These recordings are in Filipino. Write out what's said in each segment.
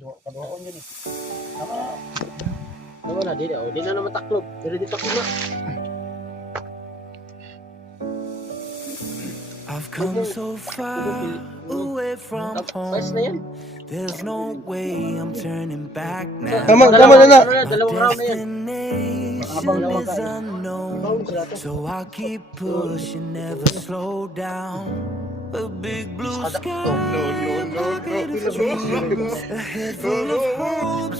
Kaduhaon yun eh. Tama na, di na naman taklob. Pero di taklob na. I've come so far away from home. There's no way I'm turning back now. Tama na. My destination is unknown, so I keep pushing, never slow down. A big blue sky, a bucket of dreams, a head full of hopes.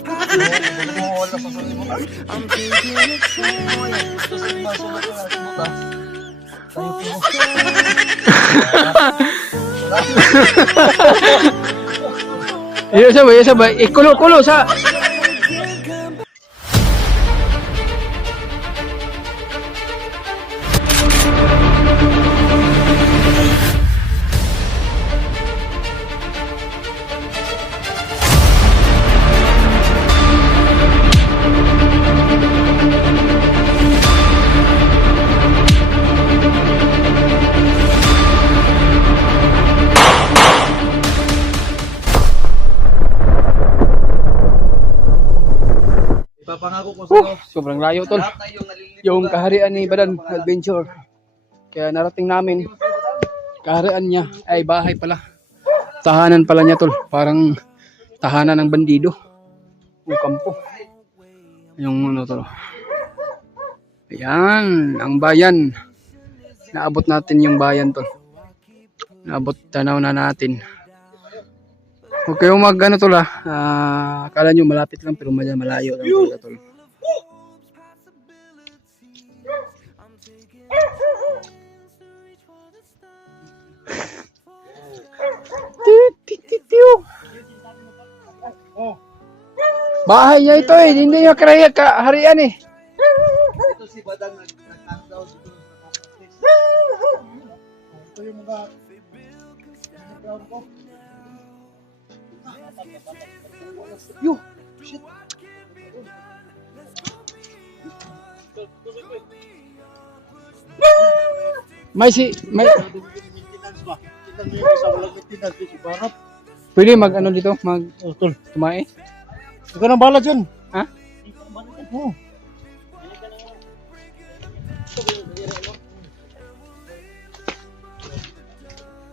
I'm taking a chance to reach for the stars. For the Iya sabay. Kulo sa. Ipapangako ko sa'yo. Sobrang layo tol. Yung kaharian ni Badan Adventure. Kaya narating namin. Kaharian niya ay bahay pala. Tahanan pala niya tol. Parang tahanan ng bandido. O kampo. Yung ano tol. Ayan. Ang bayan. Naabot natin yung bayan tol. Naabot tanaw na natin. Huwag kayong mag ano tol akala nyo malapit lang pero malayo lang talaga tol. Bahay niya ito eh, hindi niya kaya kaharian eh. Ito si Badang nag-countdown dito sa practice. Ito yung mga nag-countdown ko. Yo! Shit! May Maintenance ba? Kita nyo yung isa walang maintenance dito si Barap. pwede mag ano dito, mag tol, tumae. Huwag ka nang bala dyan. Ha? Oo.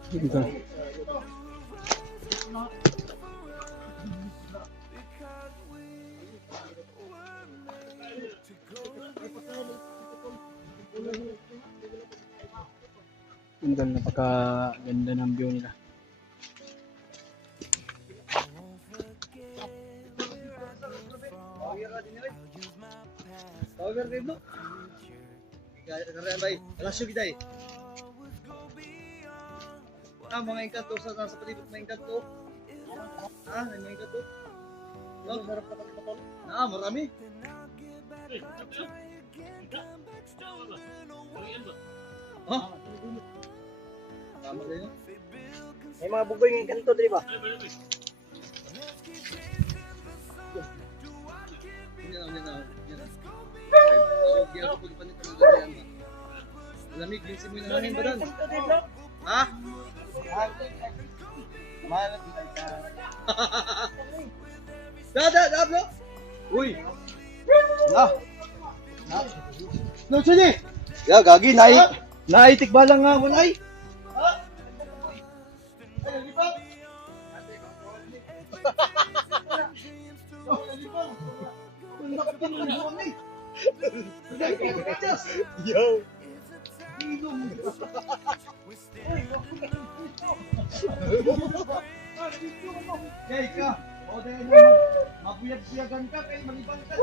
Dito. Ang napakaganda ng view nila. Power game no? Kaya bay, alas yung giday. Mga engkanto sa palibot mga engkanto. May mga engkanto. Marami. Tama din no? May mga bugoy ng engkanto, di ba? Lamig din si mo yung hangin ba doon? Ha? Da, bro! Uy! No, sige! Ya, gagi, naitik ba lang nga mo, nay? Ha? Ay, lipat! Yo. Kay ka, o dahil mabuyag-buyagan ka kay maliban ka.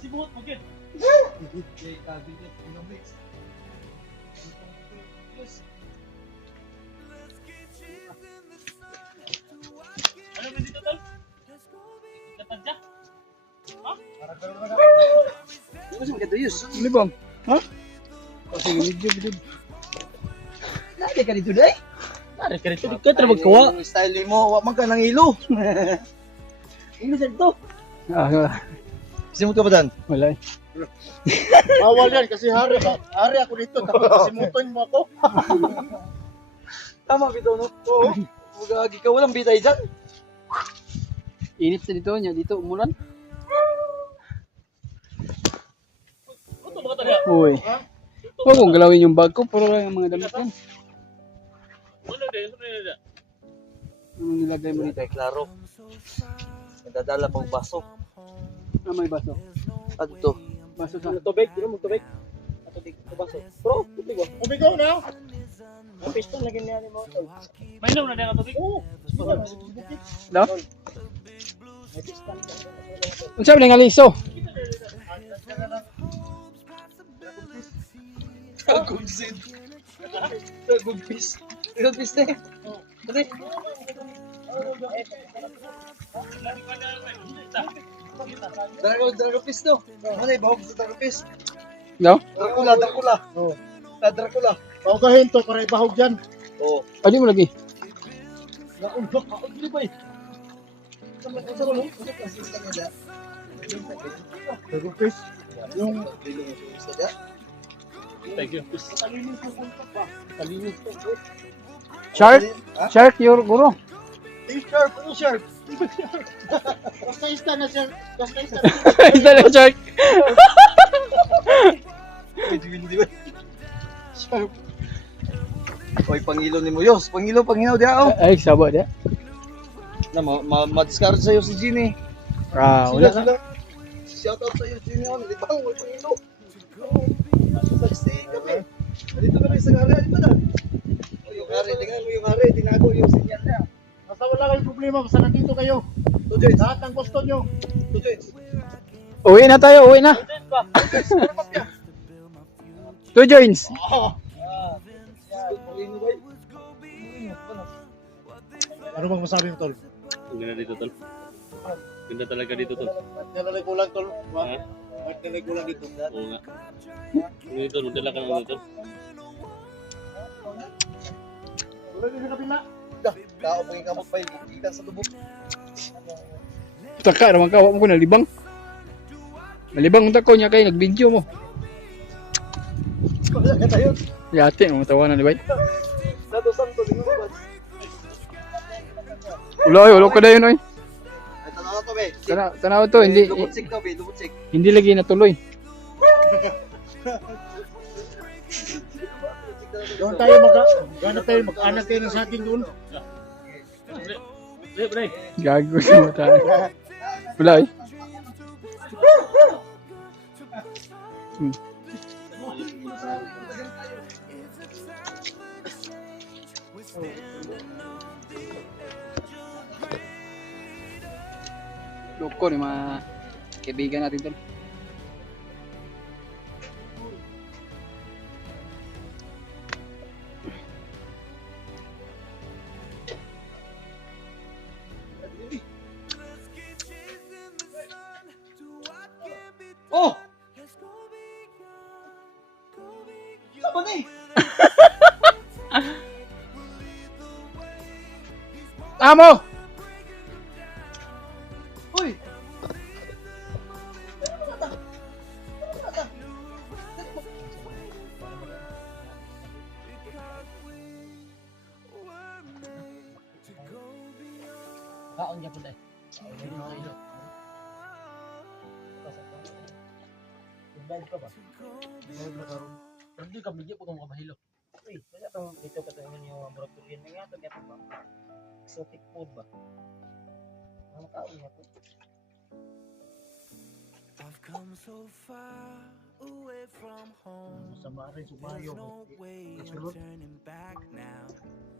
Si buhot mo gid. Kay ka gid yung mix. Ano ba dito tol? Dapat ja? Ha? Ano sa mga yus? Ano bang? Ha? Kasi video. Nari ka dito day? Nari ka dito. Ikaw trabaho ko. Yung style mo, wag man ka nang ilo. English ito. Kasi mo ka ba dan? Wala eh. Bawal yan kasi hari ako dito. Tapos simutoy mo ako. Tama bito no? Oo. Magagi ka, walang bitay dyan. Init sa dito niya, dito umulan. Uy. Huwag kong galawin yung bag ko, puro lang yung mga damit yan. Anong nilagay mo dito? Kay Claro. Nadadala pang baso. Ah, may baso. At ito. Baso sa... Tubig, di mo tubig. Tubig, baso. Bro, tubig ba? Tubig ko na. Ang piston na ganyan mo. May inom na din ang tubig. Oo. No? Ang sabi nga liso. Kagumsin. Kagumpiss. Kagumpiss na eh. Dali. Dragapis to. Ano eh, bahog sa dragapis. No? Dracula. Oo. Dracula. Paugahin to para ibahog dyan. Oo. Ah, di mo lagi. Naunbak ako dito ba eh. Sama mo. Dragapis. Yung Thank you. Shark? Shark, your guro. Sharp. Ano sharp? basta na sir. Basta Isa lang shark. Hindi ba? Sharp. Oy, pangilo ni mo yos. Panginaw dia oh. Ay, sabo dia. Na ma-discard sa'yo si Ginny. Ah, wala ka. Shout out sa'yo Ginny. Ano, di ba? May pangilo. Stay kami. Dito kami sa gari. Di ba na? Yung gari, tingnan mo yung gari. Tinago yung sinyal niya. basta wala kayong problema. Basta nandito kayo. Two joints. Lahat ng gusto nyo. Two joints. Uwi na tayo, uwi na. Two joints. Ano bang masabi mo tol? Ang ganda dito, tol. Ganda talaga dito, tol. Nalagay ko lang tol. Ha? Nalagay ko lang dito. Oo nga. Dito, magdala ka naman dito. Wala din sa kabila. Tao pang ikamot pa ikan sa lubog. Taka naman ka, wala mo ko nalibang. Nalibang unta ko niya kayo, nag-video mo. Wala ka tayo. Yate, mga tawanan, di ba? Santo, di mo ba? Ulo ka na yun, oy. Ay, tanaw to, be. Tanaw to, Lumutsik to, be. Lumutsik. hindi lagi natuloy. Doon tayo mag-anak tayo ng saging doon. Pre. Gago sa mata. Wala, eh. Loko ni mga kaibigan natin tol. Oh! Saan na eh? Amo! Uy! Kaon niya po dahil. Nagbayad ka ba? Hindi ka, bigyan po kang kabahilo. Uy, kaya itong dito ka tayo yung Moroccan na nga ito, kaya ba? Exotic food ba? Ano kaon niya po? I've come so far away from home. Masama rin sumayo. There's no way I'm turning back now.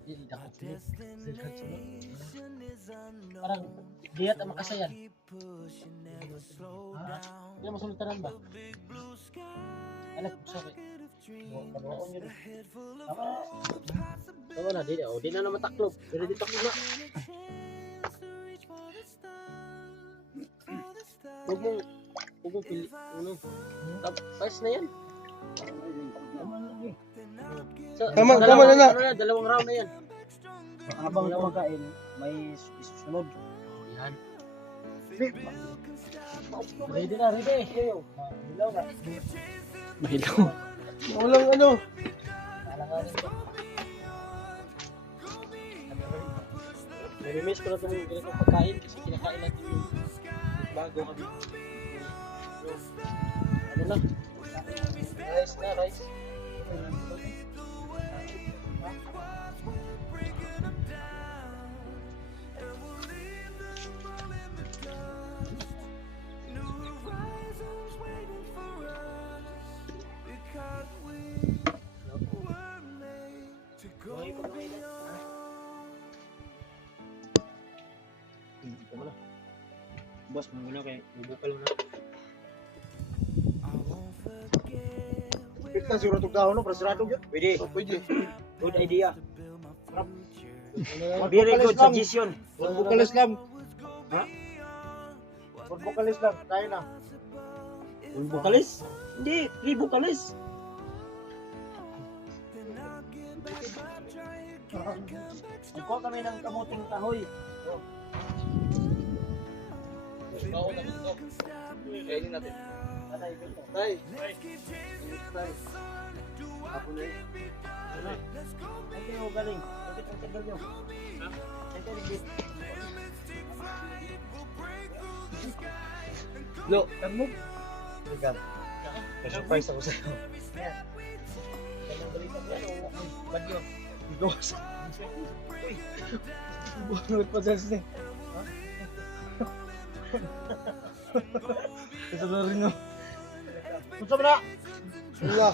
Hindi Our ako sunod. destination is Parang unknown. diyat ang makasayan. Keep pushing, never slow Ha? down. Hindi mo sunod tanan ba? Big blue sky, Anak, sorry. dreams Kabaon niyo rin. ahead full of Tama. possibilities. Tama na, di na naman taklob. Pero di taklob na. Chance to reach for the stars, for the stars. Huwag mong pili. Ano? Tapos na yan. Tama na na. Ano na, dalawang round na yan. Habang kumakain, may susunod. Yan. Ready na, ready. Hilaw na. Mahilaw. Walang ano. Alanganin ko. Nami-miss ko na itong ganitong pagkain kasi kinakain natin yung bago kami. Ano na? Rice na, rice. Boss, muna kay bubukal na. Kita siguro itong dahon, no? Prasirado yun. Pwede. Pwede. Good idea. Very good suggestion. Huwag bukalis lang. Ha? Huwag bukalis lang. Kaya na. Bukalis? Hindi, hindi bukalis. Kuha kami ng kamuting kahoy. Baon na ito. Kainin natin. Tay. Ako na eh. Ay, kayo galing. Bakit ang tagal nyo? Ay, kayo galing. Lo, kamu? Ikaw. Surprise ako sa'yo. Kailang balitan yan o badyo? Dos. Uy. Buwanod pa dyan siya. Ito na rin no. Punta mo na! Iya.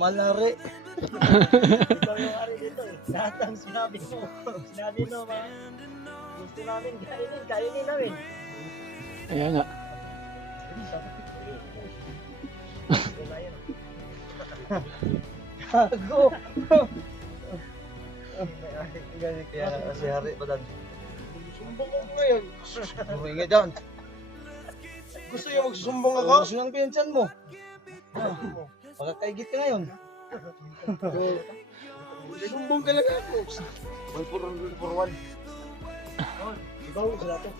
Mahal na rin. Ikaw yung ari dito eh. Lahat ang sinabi mo. Sinabi mo, gusto namin kainin namin. Ayan nga. Gago! Kaya si Hari pa dan. Sumbong ako ngayon. Muray nga dyan. Gusto niyo magsusumbong ako? Gusto ng pinsan mo. Makakaigit ka ngayon. Sumbong ka lang ako. 1 Ikaw, sila to.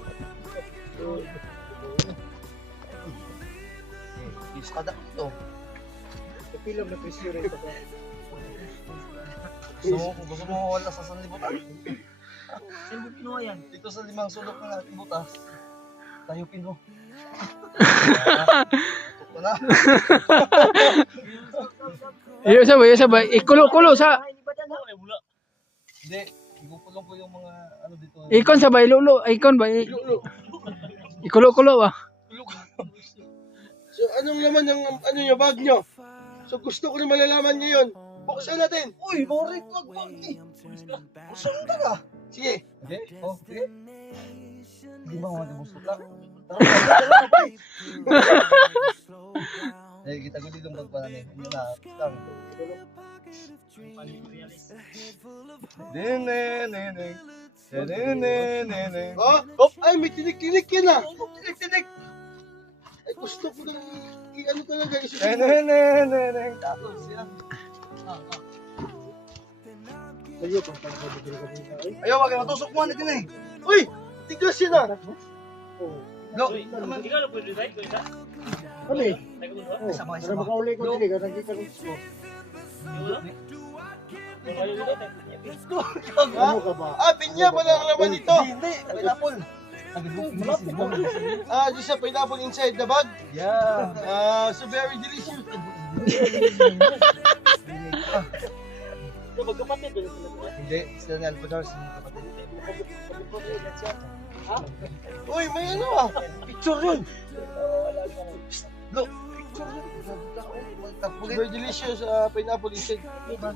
Is kada ito. Kapilang na presyo rin ito. Gusto mo wala sa sanlibutan? Saan mo pinuha yan? Dito sa 5 sulok ng ating butas. Tayo pino. Ito na. Iyo sabay. Ikulo-kulo sa. Hindi. Igukulong ko yung mga ano dito. Ikon sabay lulo. Ikon ba? Ikulo-kulo ba? So anong laman ng ano nyo, bag nyo? So gusto ko na malalaman ngayon. Buksan natin. Uy, Morik, magpag eh. Busog ka ka. Sige. Okay? Oh, sige. Hindi ba mga busog lang? Eh, kita ko dito magpananin. Hindi na. Lang. Oh, oh, ay may tinik-tinik yan ah. Tinik-tinik. Ay gusto ko nang ano talaga Tapos yan. Ayaw, wag yung matusok mo. Ano din eh. Uy, tigas yan ah. Lo. Ikaw na pwede tayo, kuya. Ano eh? Oh, sabay, Para sabay. makauli ko din eh. Kasi nakikita ko. Ano ka ba? Ah, pinya pala ang laman nito. Hindi, pineapple. Ah, just a pineapple inside the bag. Yeah. So very delicious. Hindi, sila ni Alpadar, sila ni kapatid. Uy, may ano ah. Picture yun! Look! Picture yun! Very delicious pineapple inside. Picture!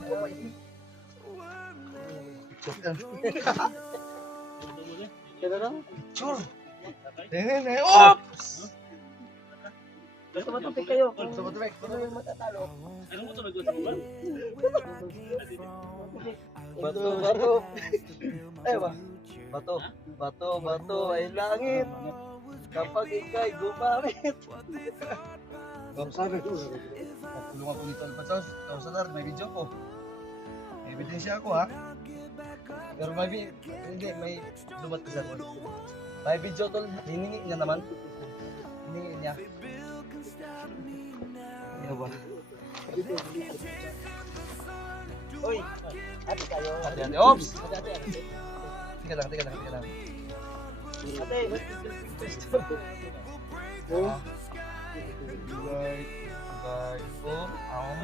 Oops! Tumatupik kayo. Tumatupik. Ano yung matatalo? Ano mo ito nag-usap ba? Bato. Ay ba? Bato ay langit. Kapag ikay gumamit. Sabi ko. Tulungan ko nito Alpadar. Kausadar, may video ko. May ebidensya ako ha. Pero may lumat ka sa ko. May video tol, hiningi niya naman. Hiningi niya. Ano ba? Uy, ate tayo. Ate, oops! Tika lang. Ate, Bye. Oh,